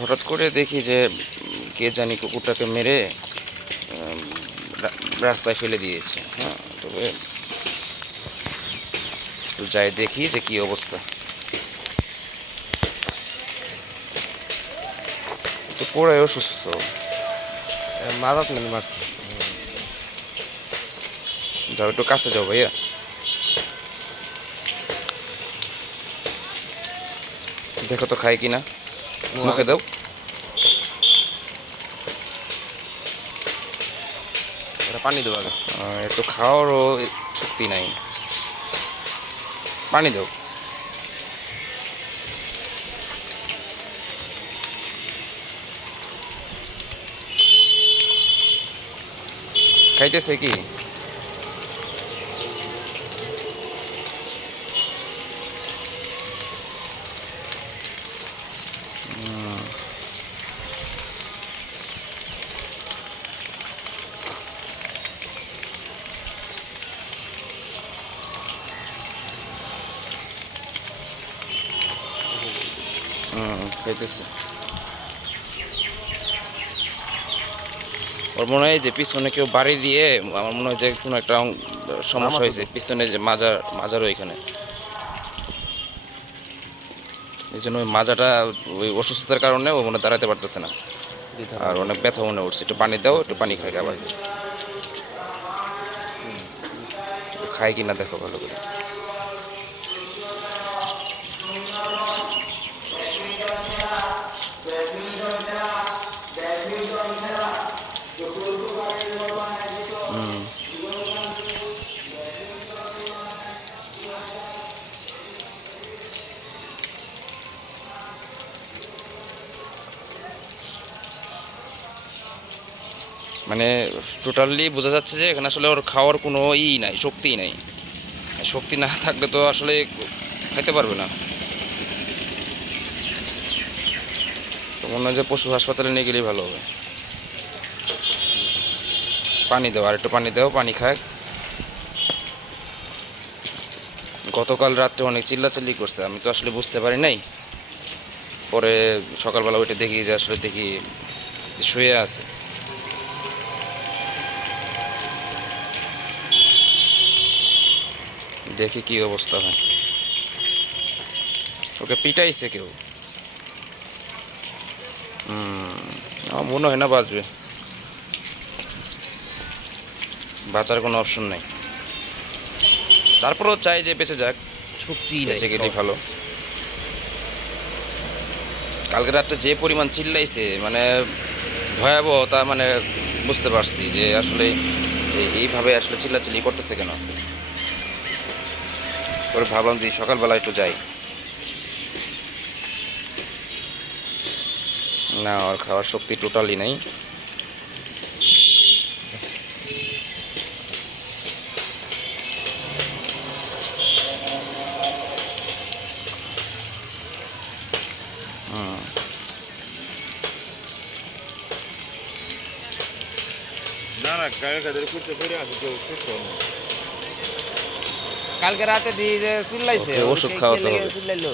হঠাৎ করে দেখি যে কে জানি কুকুরটাকে মেরে রাস্তায় ফেলে দিয়েছে। হ্যাঁ, তবে একটু যাই দেখি যে কি অবস্থা। তো পুরাই অসুস্থ। মাদাত মানে মারছে। যাও একটু কাছে যাও ভাইয়া। দেখো তো খায় কিনা, মুখে দাও। পানি দেবো আগে। একটু খাওয়ারও শক্তি নাই, পানি দাও। খাইতেছে কি? খাইতেছে। ওর মনে হয় যে পিছনে কেউ বাড়ি দিয়ে, আমার মনে হয় যে কোনো একটা সমস্যা হয়েছে পিছনে, যে মাজারও এখানে, এই জন্য ওই মাজাটা ওই অসুস্থতার কারণে ও মনে দাঁড়াতে পারতেছে না, আর অনেক ব্যথা মনে উঠছে। একটু পানি দাও, একটু পানি খাই আবার। খাই কিনা দেখো ভালো করে। মানে টোটালি বোঝা যাচ্ছে যে এখানে আসলে ওর খাওয়ার কোনো নাই, শক্তিই নাই। শক্তি না থাকলে তো আসলে খাইতে পারবে না। তো মনে হয় যে পশু হাসপাতালে নিয়ে গেলেই ভালো হবে। পানি দাও, আর একটু পানি দাও, পানি খায়। গতকাল রাত্রে অনেক চিল্লাচিল্লি করছে, আমি তো আসলে বুঝতে পারি নাই। পরে সকালবেলা উঠে দেখি যে আসলে দেখি শুয়ে আছে। দেখি কি অবস্থা হয়। ওকে পিটাইছে কেউ। আমার মনে হয় না বাঁচবে, বাঁচার কোনো অপশন নাই। তারপরেও চাই যে বেঁচে যাক, বেঁচে গেলেই ভালো। কালকে রাত্রে যে পরিমাণ চিল্লাইছে, মানে ভয়াবহ, তা মানে বুঝতে পারছি যে আসলে এইভাবে আসলে চিল্লাচিল্লি করতেছে কেন। পরে ভাবলাম যে সকালবেলা একটু যাই। না, আর খাওয়ার শক্তি টোটালি নেই। কালকে রাতে দিয়ে যে চিল্লাইছে, ওষুধ খাওয়াতে হবে। চিল্লাইলো।